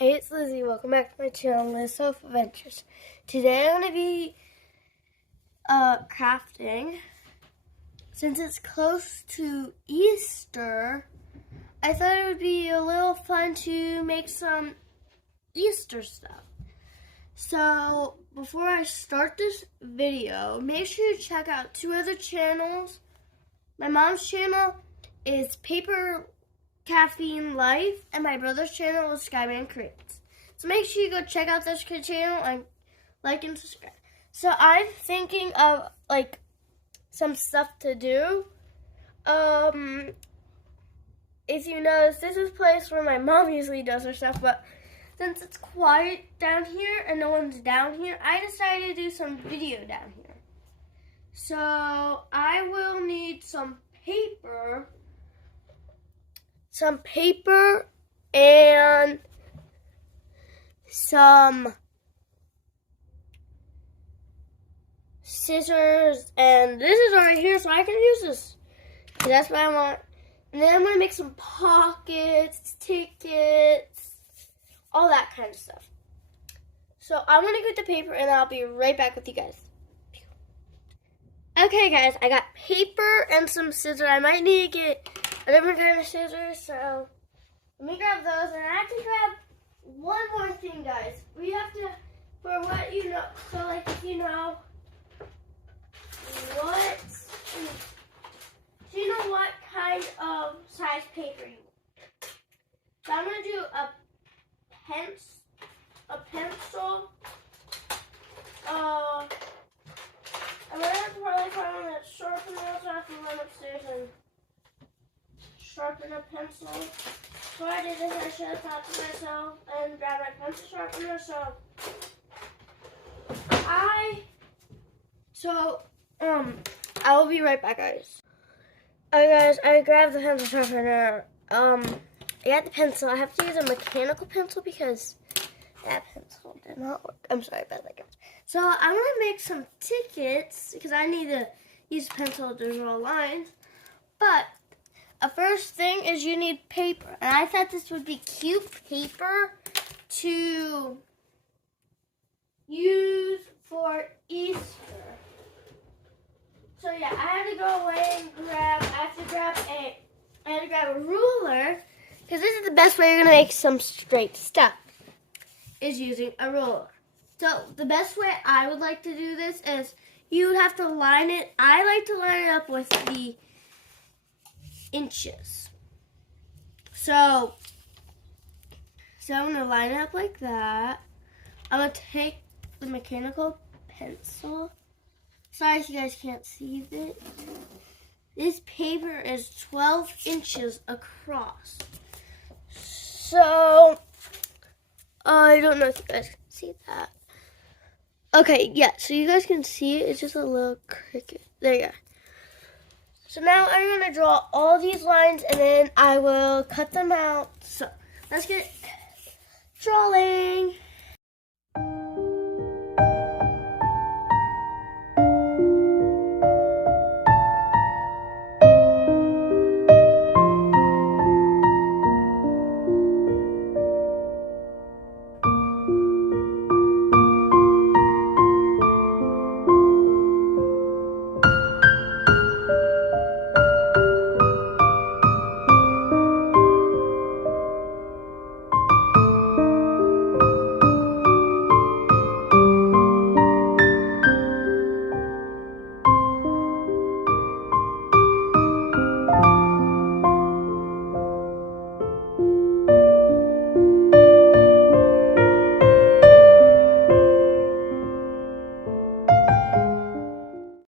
Hey, it's Lizzie. Welcome back to my channel, Liz Self Adventures. Today I'm going to be crafting. Since it's close to Easter, I thought it would be a little fun to make some Easter stuff. So before I start this video, make sure you check out two other channels. My mom's channel is Paper Caffeine Life, and my brother's channel is Skyman Creates. So make sure you go check out this channel and like and subscribe. So I'm thinking of some stuff to do. If you notice, this is a place where my mom usually does her stuff, but since it's quiet down here and no one's down here, I decided to do some video down here. So I will need some paper and some scissors, and this is right here, so I can use this. That's what I want. And then I'm gonna make some pockets, tickets, all that kind of stuff. So I'm gonna get the paper, and I'll be right back with you guys. Okay, guys, I got paper and some scissors. I might need to get a different kind of scissors, so let me grab those. And I have to grab one more thing, guys. We have to, for what you know, so if you know what kind of size paper you want. So I'm gonna do a pencil. I'm gonna have to probably find one that's sharpened, so I have to run upstairs and sharpen a pencil. So I did this, I should have thought to myself and grab my pencil sharpener. I will be right back, guys. Alright, guys, I grabbed the pencil sharpener. I got the pencil. I have to use a mechanical pencil because that pencil did not work. I'm sorry about that, guys. So I'm gonna make some tickets because I need to use a pencil to draw lines. But the first thing is you need paper, and I thought this would be cute paper to use for Easter. So yeah, I had to go away and grab a ruler, because this is the best way you're gonna make some straight stuff, is using a ruler. So the best way I would like to do this is you would have to line it. I like to line it up with the inches. So I'm gonna line it up like that. I'm gonna take the mechanical pencil. Sorry if you guys can't see this. This paper is 12 inches across. So I don't know if you guys can see that. Okay, yeah, so you guys can see it. It's just a little cricket. There you go. So now I'm going to draw all these lines, and then I will cut them out. So let's get drawing.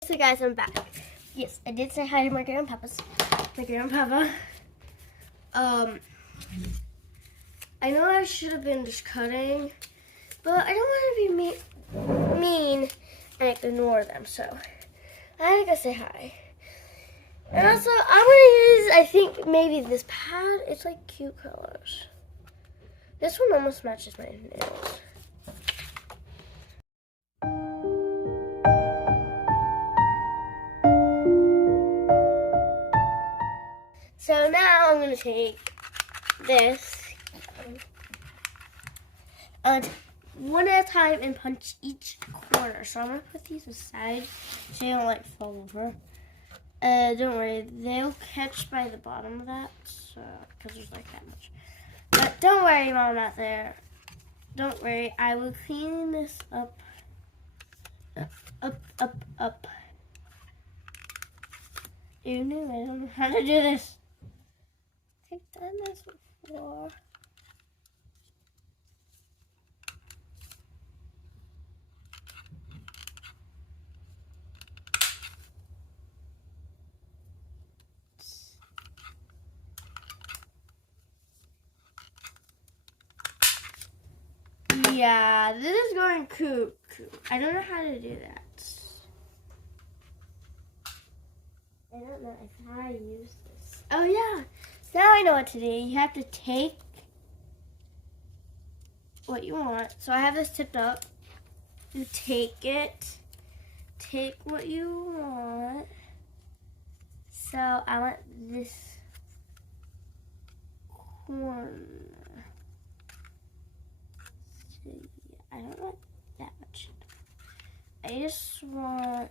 So guys, I'm back. Yes, I did say hi to my grandpapa. I know I should have been just cutting, but I don't want to be mean and ignore them, so I had to go say hi. And also, I'm going to use, I think, maybe this pad. It's like cute colors. This one almost matches my nails. So now I'm going to take this one at a time and punch each corner. So I'm gonna put these aside so you don't like fall over. Don't worry, they'll catch by the bottom of that, so because there's like that much. But don't worry, Mom, out there. Don't worry, I will clean this up. Up. You knew I don't know how to do this. I've done this before. Yeah, this is going cuckoo. I don't know how to do that. I don't know how I use this. Oh yeah, now I know what to do. You have to take what you want. So I have this tipped up. You take it. Take what you want. So I want this corner. So I don't want that much. I just want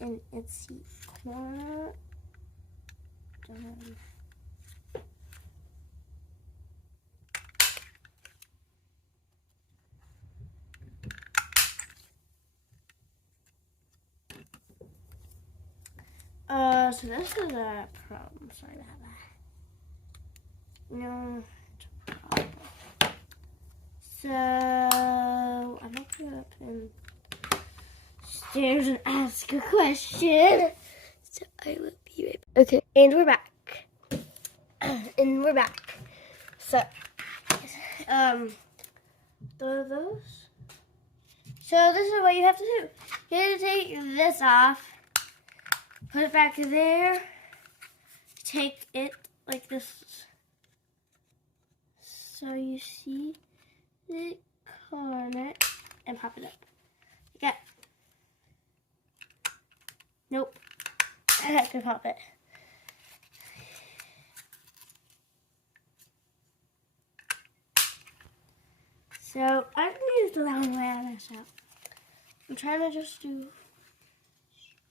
an itsy corner. So this is a problem. Sorry about that. No problem. So I'm gonna go up and stairs and ask a question. So I will be right back. Okay, and we're back. So, those. So this is what you have to do. You have to take this off, put it back there, take it like this. So you see the corner and pop it up. Okay. Nope. I have to pop it. So I'm gonna use the long way on this out. I'm trying to just do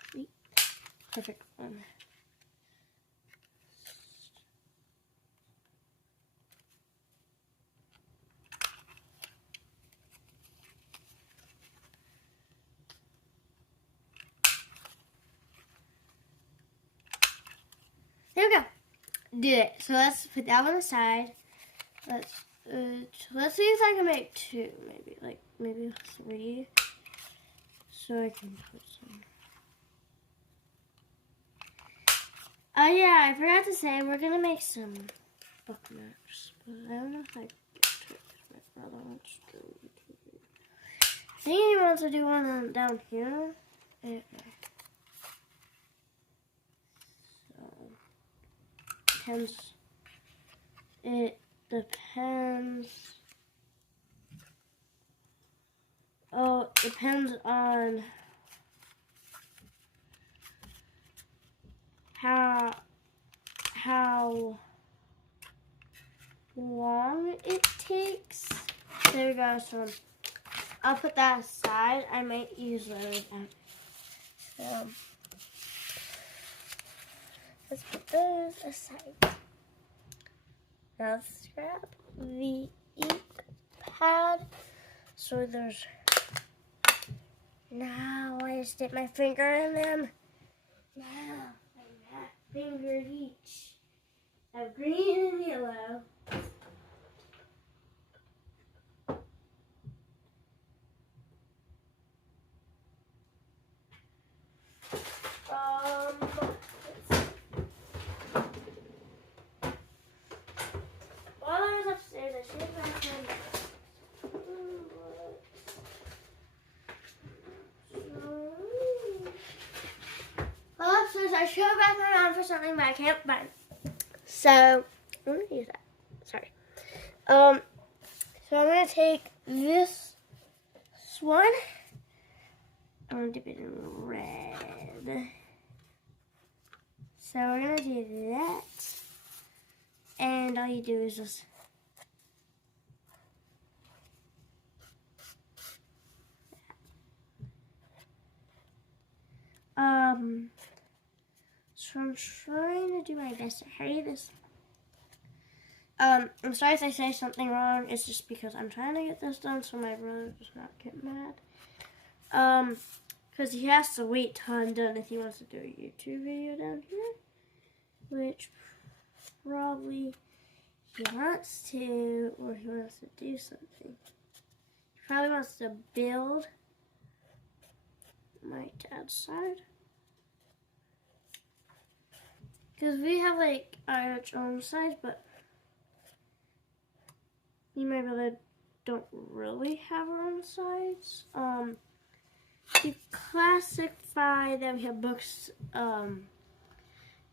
straight. Perfect one. There we go. Did it. So let's put that one aside. Let's see if I can make two, maybe three, so I can put some. Oh yeah, I forgot to say we're gonna make some bookmarks, but I don't know if I get to it. My brother wants to. I think he wants to do one down here. Okay. So it depends. Oh, it depends on how long it takes. There we go. So I'll put that aside. I might use those. So let's put those aside. Now let's grab the ink pad. So there's. Now I just dip my finger in them. Now I have fingered each of green and yellow. While I was upstairs, I shaved my hand. Well, upstairs, I showed back my mom for something, but I can't find it. So I'm gonna use that. Sorry. So I'm gonna take this one. I'm gonna dip it in red. So we're gonna do that. And all you do is just So I'm trying to do my best to hurry this. I'm sorry if I say something wrong. It's just because I'm trying to get this done so my brother does not get mad. Because he has to wait till I'm done if he wants to do a YouTube video down here. Which probably he wants to, or he wants to do something. He probably wants to build my dad's side. Because we have like our own sides, but me and my brother don't really have our own sides. We classify that we have books,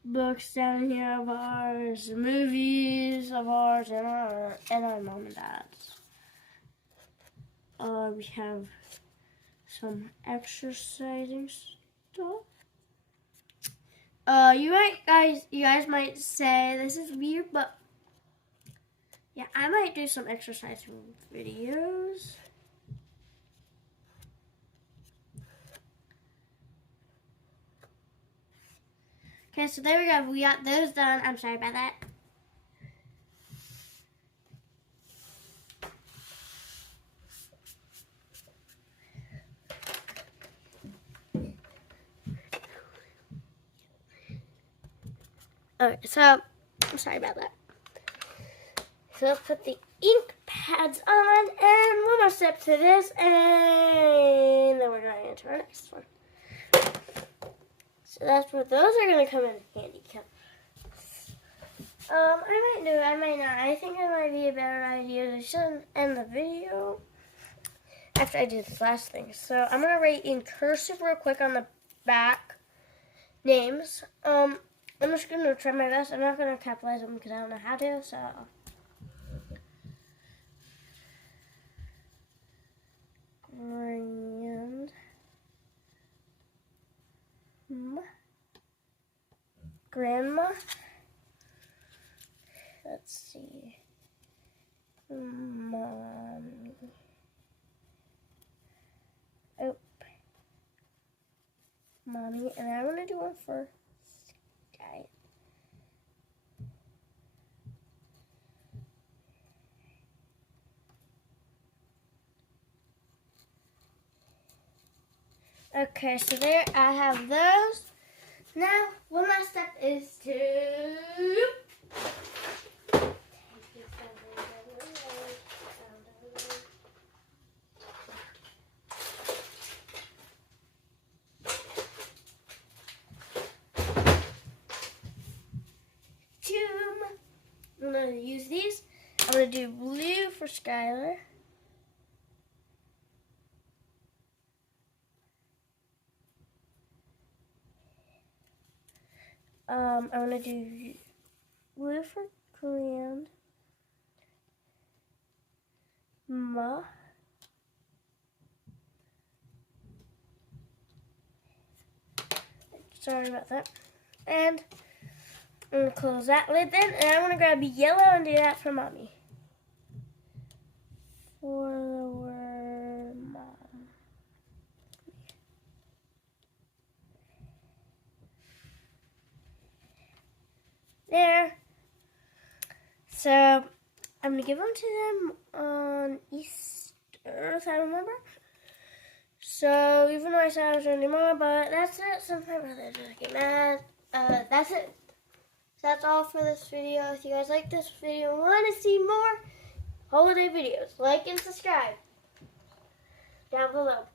books down here of ours, movies of ours, and our mom and dad's. We have some exercising stuff. You guys might say this is weird, but yeah, I might do some exercising videos. Okay, so there we go. We got those done. I'm sorry about that. Alright, so I'm sorry about that. So let's put the ink pads on, and one more step to this, and then we're going into our next one. So that's where those are going to come in handy. I might do it, I might not. I think it might be a better idea to just end the video after I do this last thing. So I'm going to write in cursive real quick on the back names. I'm just going to try my best. I'm not going to capitalize them because I don't know how to, so... Grandma. Let's see. Mommy. Oh. Mommy. And I want to do one for Sky. Okay, so there I have those. Now, one last step is to I'm going to use these. I'm going to do blue for Skylar. I'm going to do blue for Grandma. Sorry about that. And I'm going to close that lid then, and I want to grab yellow and do that for Mommy. For the word Mom. There. So, I'm going to give them to them on Easter, if I remember. So, even though I said I was doing more, but that's it. Sometimes my brother doesn't get mad. That's it. So that's all for this video. If you guys like this video and want to see more holiday videos, like and subscribe down below.